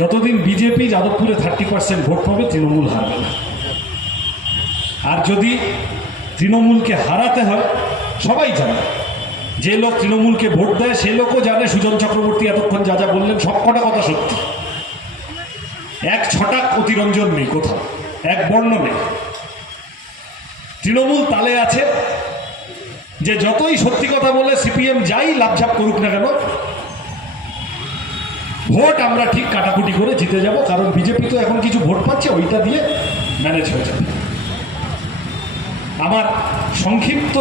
যতদিন বিজেপি যাদবপুরে thirty percent vote পাবে, তৃণমূল হারবে না। আর যদি তৃণমূলকে হারাতে হয়, সবাই জানে, যে লোক তৃণমূলকে ভোট দেয়, সে লোকও জানে সুজন চক্রবর্তী এতক্ষণ যা যা বললেন, সব কটা কথা সত্যি। এক ছটাক অতিরঞ্জন নেই কোথাও, এক বর্ণ নেই। তৃণমূল তালে আছে, যে যতই সত্যি কথা বলে, সিপিএম যাই লাভঝাপ করুক না কেন ভোট আমরা ঠিক কাটাকুটি করে জিতে যাব, কারণ বিজেপি তো এখন কিছু ভোট পাচ্ছে, ওইটা দিয়ে ম্যানেজ হয়ে যাবে। আমার সংক্ষিপ্ত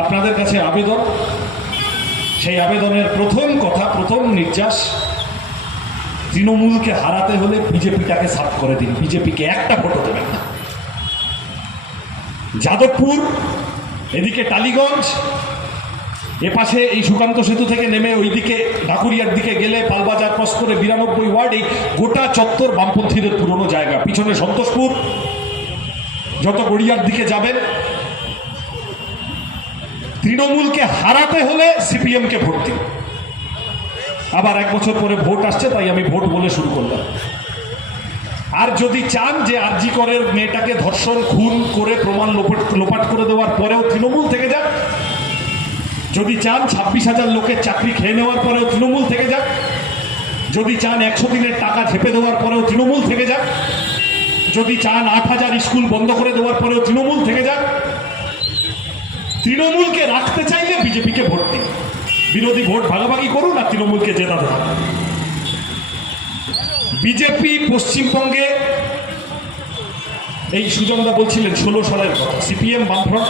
আপনাদের কাছে আবেদন, সেই আবেদনের প্রথম কথা, প্রথম নির্যাস, তৃণমূলকে হারাতে হলে বিজেপিটাকে সাফ করে দিন, বিজেপিকে একটা ভোটও দেবেন না। যাদবপুর, এদিকে টালিগঞ্জ এপাশে এই সুকান্ত সেতু থেকে নেমে ওইদিকে ঢাকুরিয়ার দিকে গেলে পালবাজার ক্রস করে বিরানব্বই ওয়ার্ড এই গোটা চত্বর বামপন্থীদের পুরনো জায়গা। পিছনে সন্তোষপুর। যত গড়িয়ার দিকে যাবেন, তৃণমূলকে হারাতে হলে সিপিএমকে ভোট দিন। আবার এক বছর পরে ভোট আসছে, তাই আমি ভোট বলে শুরু করলাম। আর যদি চান যে আরজি করের মেয়েটাকে ধর্ষণ, খুন করে, প্রমাণ লোপাট লোপাট করে দেওয়ার পরেও তৃণমূল থেকে যাক যদি চান ছাব্বিশ হাজার লোকের চাকরি খেয়ে নেওয়ার পরেও তৃণমূল থেকে যাক। যদি চান একশো দিনের টাকা ঝেপে দেওয়ার পরেও তৃণমূল থেকে যাক। যদি চান আট হাজার স্কুল বন্ধ করে দেওয়ার পরেও তৃণমূল থেকে যাক। তৃণমূলকে রাখতে চাইলে বিজেপিকে ভোট দিন। বিরোধী ভোট ভাগাভাগি করুন আর তৃণমূলকে জেতাতে হবে বিজেপি পশ্চিমবঙ্গে, এই সুজনদা বলছিলেন, ষোলো সালের কথা। সিপিএম বামফ্রন্ট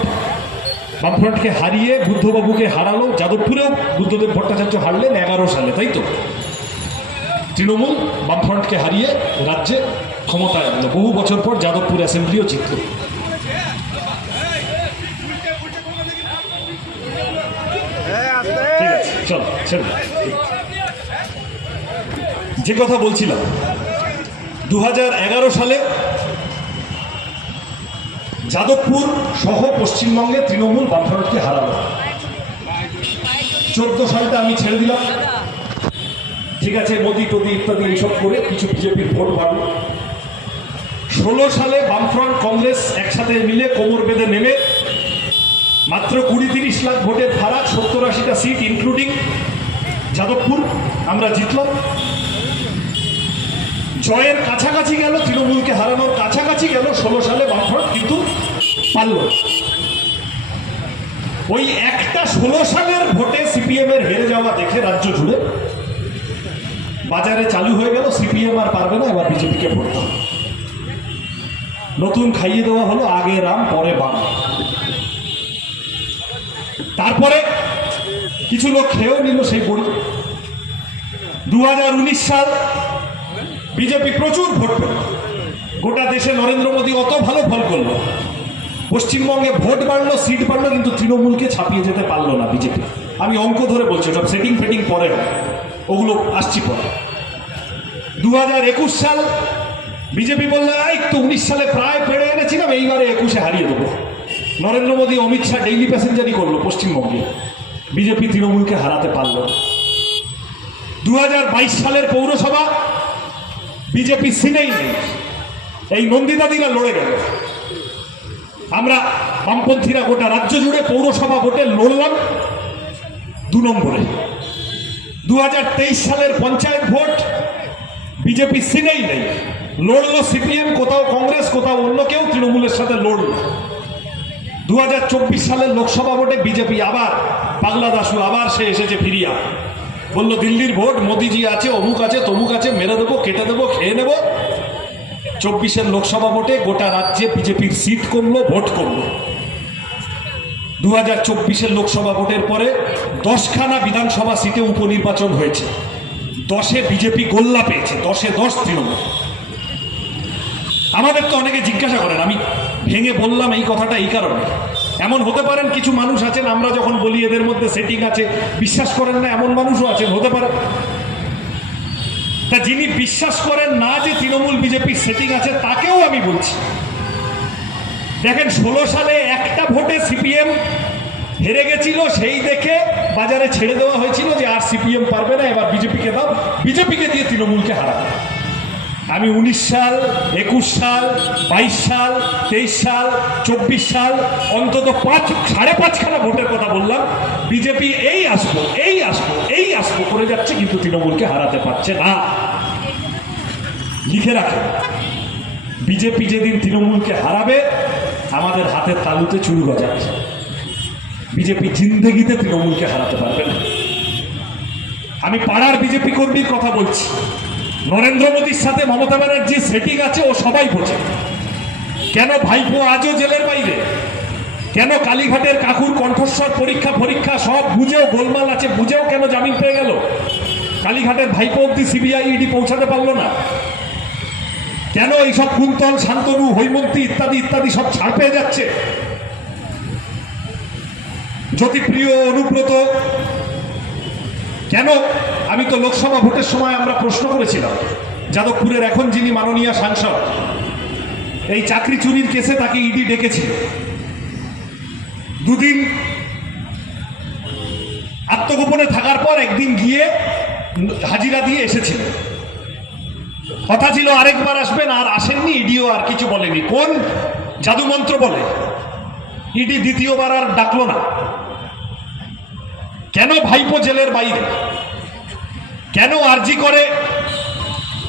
বামফ্রন্টকে হারিয়ে বুদ্ধবাবুকে হারালো যাদবপুরেও বুদ্ধদেব ভট্টাচার্য হারলেন এগারো সালে, তাই তো? তৃণমূল বামফ্রন্টকে হারিয়ে রাজ্যে ক্ষমতায় আনলো বহু বছর পর যাদবপুর অ্যাসেম্বলিও জিতল। চলো যে কথা বলছিলাম দু হাজার এগারো সালে যাদবপুর সহ পশ্চিমবঙ্গে তৃণমূল বামফ্রন্টকে হারালো। চোদ্দ সালটা আমি ছেড়ে দিলাম। ঠিক আছে, মোদি টোদি ইত্যাদি এইসব করে কিছু বিজেপির ভোট বাড়লো। ষোলো সালে বামফ্রন্ট কংগ্রেস একসাথে মিলে কোমর বেঁধে নেমে মাত্র কুড়ি তিরিশ লাখ ভোটের ফারাক, সত্তর আশিটা সিট ইনক্লুডিং যাদবপুর, আমরা জিতলাম। জয়ের কাছাকাছি গেল, তৃণমূলকে হারানোর কাছাকাছি গেল, ষোলো সালে বামফ্রন্ট কিন্তু পারল। ওই একটা ষোলো সালের ভোটে সিপিএম এর হেরে যাওয়া দেখে রাজ্য জুড়ে বাজারে চালু হয়ে গেল, সিপিএম আর পারবে না, এবার বিজেপিকে ভোট নতুন খাইয়ে দেওয়া হলো, আগে রাম, পরে বাম। তারপরে কিছু লোক খেয়েও নিল সেই বড়ি। দু সাল বিজেপি প্রচুর ভোট পেল। গোটা দেশে নরেন্দ্র মোদী অত ভালো ফল করল। পশ্চিমবঙ্গে ভোট বাড়লো, সিট বাড়লো, কিন্তু তৃণমূলকে ছাপিয়ে যেতে পারল না বিজেপি। আমি অঙ্ক ধরে বলছি সব সেটিং ফেটিং পরে ওগুলো আসছি পরে। দু হাজার একুশ সাল বিজেপি বলল, এই তো উনিশ সালে প্রায় পেড়ে এনেছিলাম, এইবারে একুশে হারিয়ে দেবো। নরেন্দ্র মোদী, অমিত শাহ ডেইলি প্যাসেঞ্জারই করল পশ্চিমবঙ্গে। বিজেপি তৃণমূলকে হারাতে পারল দু সালের পৌরসভা বিজেপি সিনেই নেই। এই নন্দিতাদিরা লড়ে গেল। আমরা বামপন্থীরা গোটা রাজ্য জুড়ে পৌরসভা ভোটে লড়লাম দু নম্বরে। দু হাজার তেইশ সালের পঞ্চায়েত ভোট বিজেপি সিনেই নেই। লড়লো সিপিএম, কোথাও কংগ্রেস, কোথাও অন্য কেউ, তৃণমূলের সাথে লড়ল। দু হাজার চব্বিশ সালের লোকসভা ভোটে বিজেপি আবার পাগলা দাসু আবার সে এসেছে ফিরিয়া বলল, দিল্লির ভোট, মোদিজি আছে, অমুক আছে, তমুক আছে, মেরে দেবো, কেটে দেবো, খেয়ে নেব। চব্বিশের লোকসভা ভোটে গোটা রাজ্যে বিজেপির সিট কমলো, ভোট কমলো। দু হাজার চব্বিশের লোকসভা ভোটের পরে দশখানা বিধানসভা সিটে উপনির্বাচন হয়েছে। দশে বিজেপি গোল্লা পেয়েছে, দশে দশ তৃণমূল। আমাদের তো অনেকে জিজ্ঞাসা করেন, আমি ভেঙে বললাম এই কথাটা এই কারণে। এমন হতে পারেন, কিছু মানুষ আছেন, আমরা যখন বলি এদের মধ্যে সেটিং আছে, বিশ্বাস করেন না, এমন মানুষও আছেন, হতে পারে। তা যিনি বিশ্বাস করেন না যে তৃণমূল বিজেপির সেটিং আছে, তাকেও আমি বলছি। দেখেন, ষোলো সালে একটা ভোটে সিপিএম হেরে গেছিল, সেই দেখে বাজারে ছেড়ে দেওয়া হয়েছিল যে আর সিপিএম পারবে না, এবার বিজেপিকে দাও, বিজেপিকে দিয়ে তৃণমূলকে হারাবে। আমি উনিশ সাল, একুশ সাল, বাইশ সাল, তেইশ সাল, চব্বিশ সাল, অন্তত পাঁচ, সাড়ে পাঁচখানা ভোটের কথা বললাম। বিজেপি এই আসব এই আসব এই আসব করে যাচ্ছে, কিন্তু তৃণমূলকে হারাতে পারছে না। লিখে রাখে। বিজেপি যেদিন তৃণমূলকে হারাবে, আমাদের হাতের তালুতে চুল গজাচ্ছে। বিজেপি জিন্দেগিতে তৃণমূলকে হারাতে পারবে না। আমি পাড়ার বিজেপি কর্মীর কথা বলছি। নরেন্দ্র মোদীর সাথে মমতা ব্যানার্জির সেটিং আছে, ও সবাই বোঝে। কেন ভাইপো আজও জেলের বাইরে? কেন কালীঘাটের কাকুর কণ্ঠস্বর, পরীক্ষা পরীক্ষা সব বুঝেও গোলমাল আছে, বুঝেও কেন জামিন পেয়ে গেল? কালীঘাটের ভাইপো অব্দি সিবিআই ইডি পৌঁছাতে পারল না। কেন এইসব কুন্তল, শান্তনু, হৈমন্তী ইত্যাদি ইত্যাদি সব ছাড় পেয়ে যাচ্ছে? জ্যোতিপ্রিয়, অনুব্রত কেন? আমি তো লোকসভা ভোটের সময় আমরা প্রশ্ন করেছিলাম, যাদবপুরের এখন যিনি মাননীয় সাংসদ, এই চাকরি চুরির কেসে তাকে ইডি ডেকেছিল। দুদিন আত্মগোপনে থাকার পর একদিন গিয়ে হাজিরা দিয়ে এসেছিলেন কথা ছিল আরেকবার আসবেন, আর আসেননি, ইডিও আর কিছু বলেনি। কোন জাদুমন্ত্র বলে? ইডি দ্বিতীয়বার আর ডাকলো না। কেন ভাইপো জেলের বাইরে? কেন আরজি করে?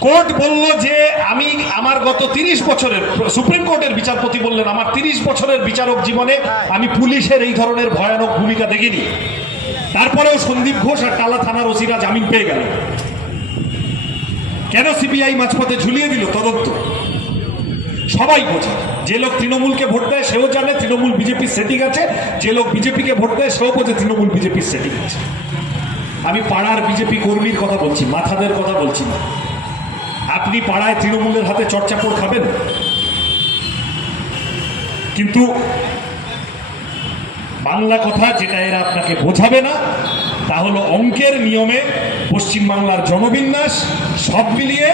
কোর্ট বলল যে আমি আমার গত তিরিশ বছরের সুপ্রিম কোর্টের বিচারপতি বললেন, আমার তিরিশ বছরের বিচারক জীবনে আমি পুলিশের এই ধরনের ভয়ানক ভূমিকা দেখিনি। তারপরেও সন্দীপ ঘোষ আর টালা থানার ওসিরা জামিন পেয়ে গেল। কেন সিবিআই মাঝপথে ঝুলিয়ে দিল তদন্ত? সবাই বোঝে। যে লোক তৃণমূলকে ভোট দেয়, সেও জানে তৃণমূল বিজেপির সেটিং আছে। যে লোক বিজেপিকে ভোট দেয়, সেও বোঝে তৃণমূল বিজেপির সেটিং আছে। আমি পাড়ার বিজেপি কর্মীর কথা বলছি, মাথাদের কথা বলছি না। আপনি পাড়ায় তৃণমূলের হাতে চর্চাপড় খাবেন? কিন্তু বাংলা কথা যেটা এরা আপনাকে বোঝাবে না, তা হলো অঙ্কের নিয়মে পশ্চিমবাংলার জনবিন্যাস সব মিলিয়ে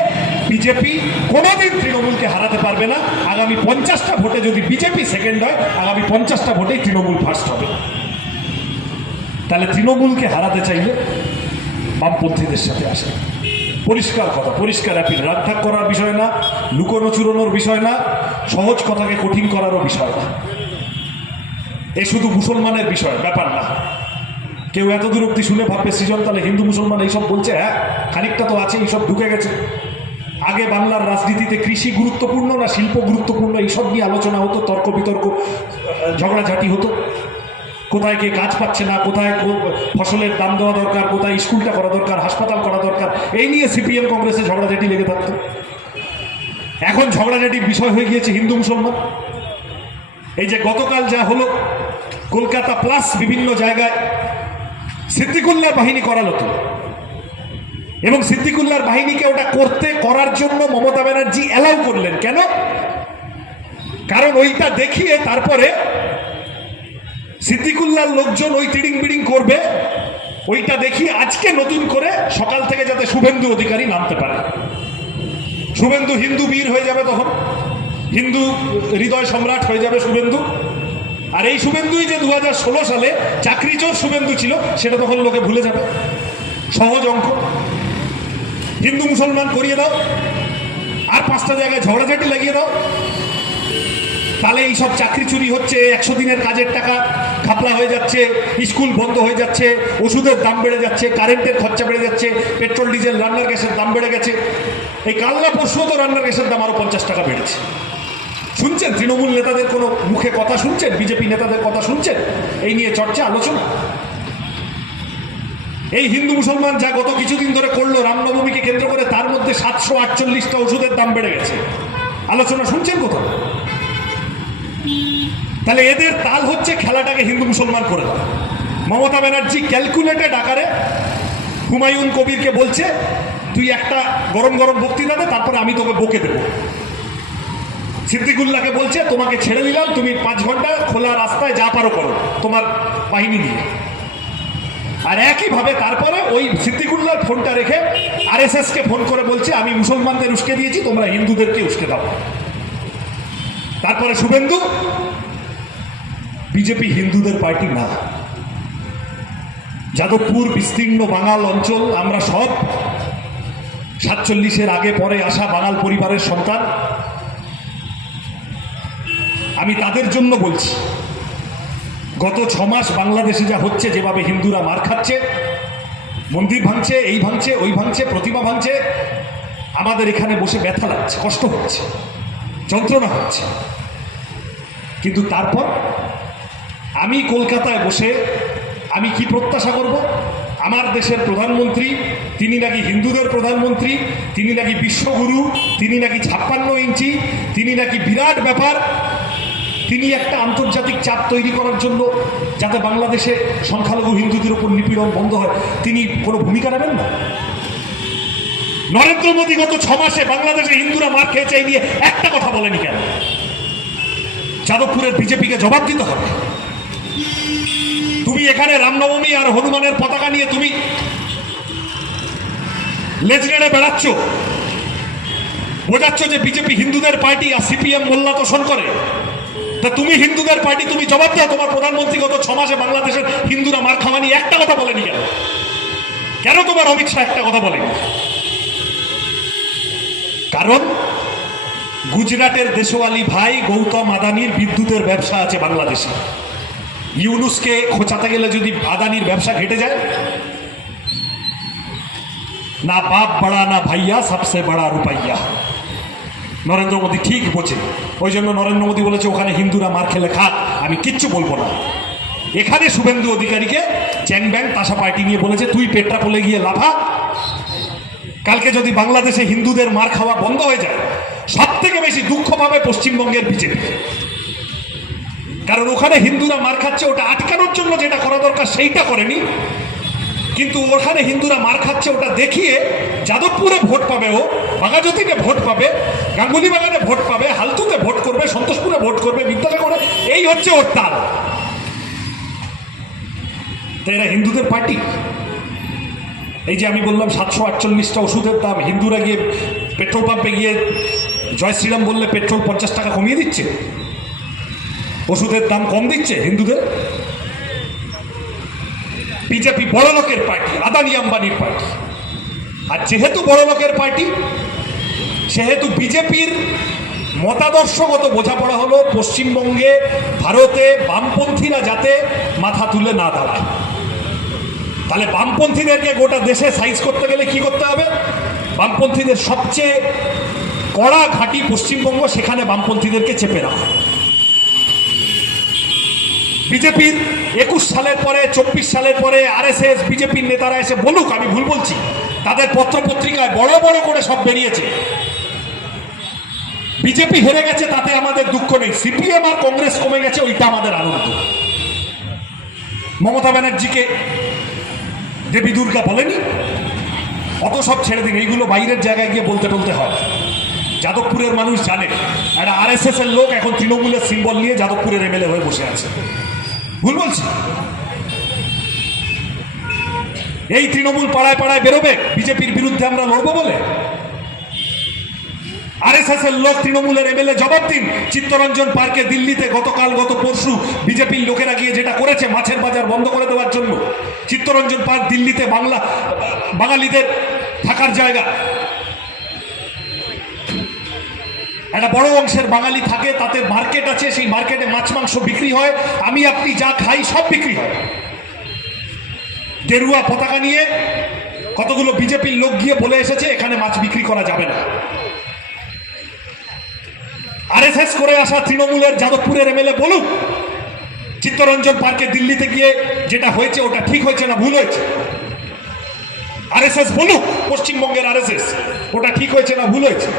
বিজেপি কোনোদিন তৃণমূলকে হারাতে পারবে না। আগামী পঞ্চাশটা ভোটে যদি বিজেপি সেকেন্ড হয়, আগামী পঞ্চাশটা ভোটেই তৃণমূল ফার্স্ট হবে। তাহলে তৃণমূলকে হারাতে চাইলে বামপন্থীদের সাথে আসে। পরিষ্কার কথা, পরিষ্কার অ্যাপিল রাগঢাক করার বিষয় না, লুকোনো চুরোনোর বিষয় না, সহজ কথাকে কঠিন করারও বিষয় না। এ শুধু মুসলমানের বিষয়, ব্যাপার না। কেউ এত দূর অব্দি শুনে ভাববে সৃজন তাহলে হিন্দু মুসলমান এইসব বলছে হ্যাঁ খানিকটা তো আছে এইসব ঢুকে গেছে। আগে বাংলার রাজনীতিতে কৃষি গুরুত্বপূর্ণ না শিল্প গুরুত্বপূর্ণ এইসব নিয়ে আলোচনা হতো, তর্ক বিতর্ক ঝগড়াঝাটি হতো। কোথায় কে কাজ পাচ্ছে না, কোথায় ফসলের দাম দেওয়া দরকার, কোথায় স্কুলটা করা দরকার, হাসপাতাল করা দরকার, এই নিয়ে সিপিএম কংগ্রেসে ঝগড়াঝাটি লেগে থাকতো। এখন ঝগড়াঝাটির বিষয় হয়ে গিয়েছে হিন্দু মুসলমান। এই যে গতকাল যা হলো, কলকাতা প্লাস বিভিন্ন জায়গায় সিদ্দিকুল্লাহ বাহিনী করালো তো। এবং সিদ্দিকুল্লাহর বাহিনীকে ওটা করতে, করার জন্য মমতা ব্যানার্জি অ্যালাউ করলেন। কেন? কারণ ওইটা দেখিয়ে তারপরে সিদ্দিকুল্লাহর লোকজন ওই তিডিং বিডিং করবে, ওইটা দেখি আজকে নতুন করে সকাল থেকে যাতে শুভেন্দু অধিকারী নামতে পারে। শুভেন্দু হিন্দু বীর হয়ে যাবে তখন। হিন্দু হৃদয় সম্রাট হয়ে যাবে শুভেন্দু। আর এই শুভেন্দুই যে দু হাজার ষোলো সালে চাকরি চোর শুভেন্দু ছিল, সেটা তখন লোকে ভুলে যাবে। সহজ অঙ্ক। হিন্দু মুসলমান করিয়ে দাও। আর পাঁচটা জায়গায় ঝগড়াঝাটি লাগিয়ে দাও। তাহলে এই সব চাকরি চুরি হচ্ছে, একশো দিনের কাজের টাকা খাপলা হয়ে যাচ্ছে, স্কুল বন্ধ হয়ে যাচ্ছে, ওষুধের দাম বেড়ে যাচ্ছে, কারেন্টের খরচা বেড়ে যাচ্ছে, পেট্রোল, ডিজেল, রান্নার গ্যাসের দাম বেড়ে গেছে। এই কালনা পরশু তো রান্নার গ্যাসের দাম আরও পঞ্চাশ টাকা বেড়েছে। শুনছেন? তৃণমূল নেতাদের কোনো মুখে কথা শুনছেন? বিজেপি নেতাদের কথা শুনছেন? এই নিয়ে চর্চা, আলোচনা? এই হিন্দু মুসলমান যা গত কিছুদিন ধরে করল, রামনবমীকে কেন্দ্র করে তার মধ্যে সাতশো আটচল্লিশটা ওষুধের দাম বেড়ে গেছে। আলোচনা শুনছেন কোথাও? তাহলে এদের তাল হচ্ছে খেলাটাকে হিন্দু মুসলমান করে মমতা ব্যানার্জি ক্যালকুলেটেড আকারে হুমায়ুন কবিরকে বলছে, তুই একটা গরম গরম বক্তৃতা দে, তারপরে আমি তোকে বকে দেবো। সিদ্দিকুল্লাহকে বলছে, তোমাকে ছেড়ে দিলাম, তুমি পাঁচ ঘণ্টা খোলা রাস্তায় যা পারো করো, তোমার বাহিনী নিয়ে। আর একইভাবে তারপরে ওই সিদ্দিকুল্লাহর ফোনটা রেখে আরএসএসকে ফোন করে বলছে, আমি মুসলমানদের উস্কে দিয়েছি, তোমরা হিন্দুদেরকে উস্কে দাও। তারপরে শুভেন্দু, বিজেপি হিন্দুদের পার্টি না। যাদবপুর, বিস্তীর্ণ বাঙাল অঞ্চল, আমরা সব সাতচল্লিশের আগে পরে আসা বাঙাল পরিবারের সন্তান। আমি তাদের জন্য বলছি গত ছ মাস বাংলাদেশে যা হচ্ছে, যেভাবে হিন্দুরা মার খাচ্ছে, মন্দির ভাঙছে, এই ভাঙছে, ওই ভাঙছে, প্রতিমা ভাঙছে, আমাদের এখানে বসে ব্যথা লাগছে, কষ্ট হচ্ছে, যন্ত্রণা হচ্ছে। কিন্তু তারপর আমি কলকাতায় বসে আমি কি প্রত্যাশা করব? আমার দেশের প্রধানমন্ত্রী, তিনি নাকি হিন্দুদের প্রধানমন্ত্রী, তিনি নাকি বিশ্বগুরু, তিনি নাকি ছাপ্পান্ন ইঞ্চি, তিনি নাকি বিরাট ব্যাপার তিনি একটা আন্তর্জাতিক চাপ তৈরি করার জন্য যাতে বাংলাদেশে সংখ্যালঘু হিন্দুদের উপর নিপীড়ন বন্ধ হয়, তিনি কোনো ভূমিকা নেবেন না? নরেন্দ্র মোদী গত ছ মাসে বাংলাদেশে হিন্দুরা মার খেয়েছে এই নিয়ে একটা কথা বলেনি কেন? যাদবপুরের বিজেপিকে জবাব দিতে হবে। তুমি এখানে রামনবমী আর হনুমানের পতাকা নিয়ে তুমি লেজ নেড়ে বেড়াচ্ছ। বোঝাচ্ছ যে বিজেপি হিন্দুদের পার্টি আর সিপিএম মোল্লা তোষণ করে। তা তুমি হিন্দুদের পার্টি, তুমি জবাব দাও। তোমার প্রধানমন্ত্রী গত ছ মাসে বাংলাদেশের হিন্দুরা মার খাওয়া নিয়ে একটা কথা বলেনি কেন? কেন তোমার অমিত শাহ একটা কথা বলেনি? কারণ গুজরাটের দেশওয়ালি ভাই গৌতম আদানির বিদ্যুতের ব্যবসা আছে বাংলাদেশে। ইউনুসকে খোঁচাতে গেলে যদি আদানির ব্যবসা ঘেটে যায়, না বাপ বড়া, না ভাইয়া সবসে বড়া রুপাইয়া। নরেন্দ্র মোদী ঠিক বোঝে ওই জন্য নরেন্দ্র মোদী বলেছে, ওখানে হিন্দুরা মার খেলে খাক, আমি কিচ্ছু বলব না। এখানে শুভেন্দু অধিকারীকে চ্যাং ব্যাং তাসা পার্টি নিয়ে বলেছে, তুই পেট্রা পলে গিয়ে লাফা। কালকে যদি বাংলাদেশে হিন্দুদের মার খাওয়া বন্ধ হয়ে যায়, সব থেকে বেশি দুঃখ পাবে পশ্চিমবঙ্গের বিজেপি। কারণ ওখানে হিন্দুরা মার খাচ্ছে, ওটা আটকানোর জন্য যেটা করা দরকার, সেইটা করেনি। কিন্তু ওখানে হিন্দুরা মার খাচ্ছে, ওটা দেখিয়ে যাদবপুরে ভোট পাবে ও বাগাজতিতে ভোট পাবে গাঙ্গুলি বাগানে ভোট পাবে, হালতুতে ভোট করবে, সন্তোষপুরে ভোট করবে, বিদ্যাসাগরে, এই হচ্ছে ওর তাল। তো এরা হিন্দুদের পার্টি। এই যে আমি বললাম সাতশো আটচল্লিশটা ওষুধের দাম, হিন্দুরা গিয়ে পেট্রোল পাম্পে গিয়ে জয় শ্রীরাম বললে পেট্রোল পঞ্চাশ টাকা কমিয়ে দিচ্ছে। ওষুধের দাম কম দিচ্ছে হিন্দুদের। বিজেপি বড় লোকের পার্টি, আদানি আম্বানির পার্টি। আর যেহেতু বড় লোকের পার্টি, সেহেতু বিজেপির মতাদর্শগত বোঝাপড়া হলো পশ্চিমবঙ্গে ভারতে বামপন্থীরা যাতে মাথা তুলে না দাঁড়ায়। তাহলে বামপন্থীদেরকে গোটা দেশে সাইজ করতে গেলে কি করতে হবে? বামপন্থীদের সবচেয়ে কড়া ঘাঁটি পশ্চিমবঙ্গ, সেখানে বামপন্থীদেরকে চেপে রাখা। বিজেপির একুশ সালের পরে, চব্বিশ সালের পরে আরএসএস বিজেপির নেতারা এসে বলুক, আমি ভুল বলছি। তাদের পত্রপত্রিকায় বড় বড় করে সব বেরিয়েছে। বিজেপি হেরে গেছে, তাতে আমাদের দুঃখ নেই। সিপিএম আর কংগ্রেস কমে গেছে, ওইটা আমাদের আনন্দ। মমতা ব্যানার্জিকে দেবী দুর্গা বলেনি? অত সব ছেড়ে দিন, এইগুলো বাইরের জায়গায় গিয়ে বলতে টলতে হয়। যাদবপুরের মানুষ জানে, একটা আরএসএস এর লোক এখন তৃণমূলের সিম্বল নিয়ে যাদবপুরের এমএলএ হয়ে বসে আছে। ভুল বলছি? এই তৃণমূল পাড়ায় পাড়ায় বেরোবে, বিজেপির বিরুদ্ধে আমরা লড়বো বলে? আরএসএস এর লোক তৃণমূলের এমএলএ জবাব দিন। চিত্তরঞ্জন পার্কে দিল্লিতে গতকাল, গত পরশু বিজেপির লোকেরা গিয়ে যেটা করেছে মাছের বাজার বন্ধ করে দেওয়ার জন্য। চিত্তরঞ্জন পার্ক দিল্লিতে বাংলা, বাঙালিদের থাকার জায়গা। একটা বড় অংশের বাঙালি থাকে তাতে মার্কেট আছে, সেই মার্কেটে মাছ, মাংস বিক্রি হয়, আমি, আপনি যা খাই সব বিক্রি হয়। গেরুয়া পতাকা নিয়ে কতগুলো বিজেপির লোক গিয়ে বলে এসেছে, এখানে মাছ বিক্রি করা যাবে না। আরএসএস করে আসা তৃণমূলের যাদবপুরের এমএলএ বলুক চিত্তরঞ্জন পার্কে দিল্লিতে গিয়ে যেটা হয়েছে, ওটা ঠিক হয়েছে না ভুল হয়েছে? আরএসএস বলুক, পশ্চিমবঙ্গের আরএসএস, ওটা ঠিক হয়েছে না ভুল হয়েছে?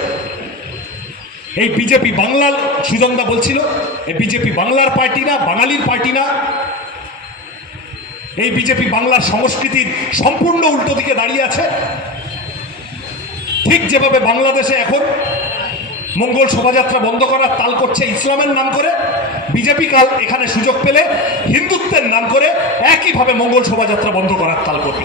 এই বিজেপি বাংলার, সুজনদা বলছিল, এই বিজেপি বাংলার পার্টি না, বাঙালির পার্টি না। এই বিজেপি বাংলার সংস্কৃতির সম্পূর্ণ উল্টো দিকে দাঁড়িয়ে আছে। ঠিক যেভাবে বাংলাদেশে এখন মঙ্গল শোভাযাত্রা বন্ধ করার তাল করছে ইসলামের নাম করে, বিজেপি কাল এখানে সুযোগ পেলে হিন্দুত্বের নাম করে একইভাবে মঙ্গল শোভাযাত্রা বন্ধ করার তাল করবে।